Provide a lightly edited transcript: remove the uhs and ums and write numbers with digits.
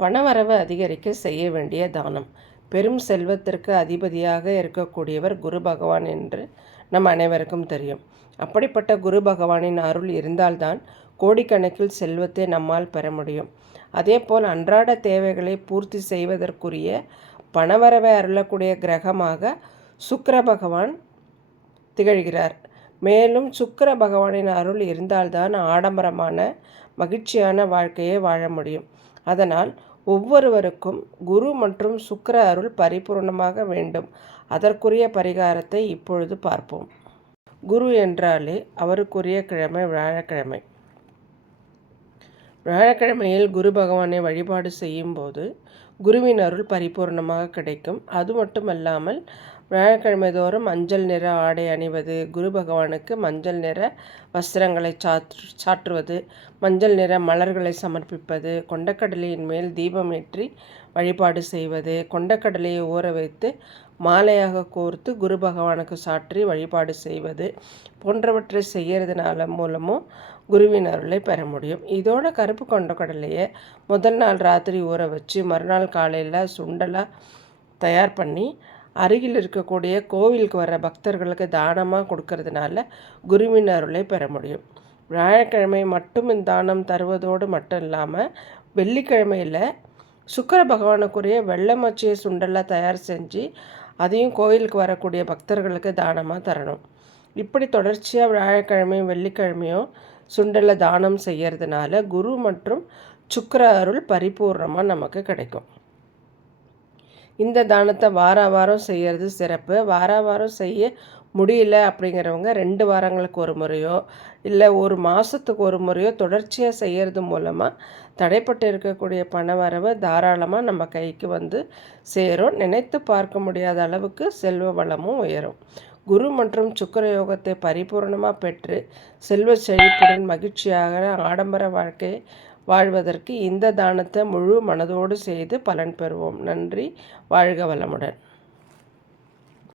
பணவரவு அதிகரிக்க செய்ய வேண்டிய தானம். பெரும் செல்வத்திற்கு அதிபதியாக இருக்கக்கூடியவர் குரு பகவான் என்று நம் அனைவருக்கும் தெரியும். அப்படிப்பட்ட குரு பகவானின் அருள் இருந்தால்தான் கோடிக்கணக்கில் செல்வத்தை நம்மால் பெற முடியும். அதேபோல் அன்றாட தேவைகளை பூர்த்தி செய்வதற்குரிய பணவரவை அருளக்கூடிய கிரகமாக சுக்கிர பகவான் திகழ்கிறார். மேலும் சுக்கிர பகவானின் அருள் இருந்தால்தான் ஆடம்பரமான மகிழ்ச்சியான வாழ்க்கையை வாழ முடியும். அதனால் ஒவ்வொருவருக்கும் குரு மற்றும் சுக்கிர அருள் பரிபூர்ணமாக வேண்டும். அதற்குரிய பரிகாரத்தை இப்பொழுது பார்ப்போம். குரு என்றாலே அவருக்குரிய கிழமை வியாழக்கிழமை. வியாழக்கிழமையில் குரு பகவானை வழிபாடு செய்யும்போது குருவின் அருள் பரிபூர்ணமாக கிடைக்கும். அது மட்டுமல்லாமல் வியாழக்கிழமை தோறும் மஞ்சள் நிற ஆடை அணிவது, குரு பகவானுக்கு மஞ்சள் நிற வஸ்திரங்களை சாற்றுவது, மஞ்சள் நிற மலர்களை சமர்ப்பிப்பது, கொண்டக்கடலையின் மேல் தீபம் ஏற்றி வழிபாடு செய்வது, கொண்டக்கடலையை ஊற வைத்து மாலையாக கோர்த்து குரு பகவானுக்கு சாற்றி வழிபாடு செய்வது போன்றவற்றை செய்கிறதுனால மூலமும் குருவின் அருளை பெற முடியும். இதோட கருப்பு கொண்டக்கடலையை முதல் நாள் ராத்திரி ஊற வச்சு மறுநாள் காலையில் சுண்டலாக தயார் பண்ணி அருகில் இருக்கக்கூடிய கோவிலுக்கு வர பக்தர்களுக்கு தானமாக கொடுக்கறதுனால குருவின் அருளை பெற முடியும். வியாழக்கிழமை மட்டும் இந்த தானம் தருவதோடு மட்டும் இல்லாமல் வெள்ளிக்கிழமையில் சுக்கிர பகவானுக்குரிய வெள்ளை மச்சிய சுண்டலாக தயார் செஞ்சு அதையும் கோயிலுக்கு வரக்கூடிய பக்தர்களுக்கு தானமாக தரணும். இப்படி தொடர்ச்சியாக வியாழக்கிழமையும் வெள்ளிக்கிழமையும் சுண்டலை தானம் செய்கிறதுனால குரு மற்றும் சுக்கிர அருள் பரிபூர்ணமாக நமக்கு கிடைக்கும். இந்த தானத்தை வாரம் செய்கிறது சிறப்பு. வாரம் செய்ய முடியல அப்படிங்கிறவங்க 2 வாரங்களுக்கு ஒரு முறையோ இல்லை ஒரு மாதத்துக்கு ஒரு முறையோ தொடர்ச்சியாக செய்கிறது மூலமாக தடைப்பட்டு இருக்கக்கூடிய பண வரவு தாராளமாக நம்ம கைக்கு வந்து சேரும். நினைத்து பார்க்க முடியாத அளவுக்கு செல்வ வளமும் உயரும். குரு மற்றும் சுக்கிர யோகத்தை பரிபூர்ணமாக பெற்று செல்வ செழிப்புடன் மகிழ்ச்சியாக ஆடம்பர வாழ்க்கையை வாழ்வதற்கு இந்த தானத்தை முழு மனதோடு செய்து பலன் பெறுவோம். நன்றி. வாழ்க வளமுடன்.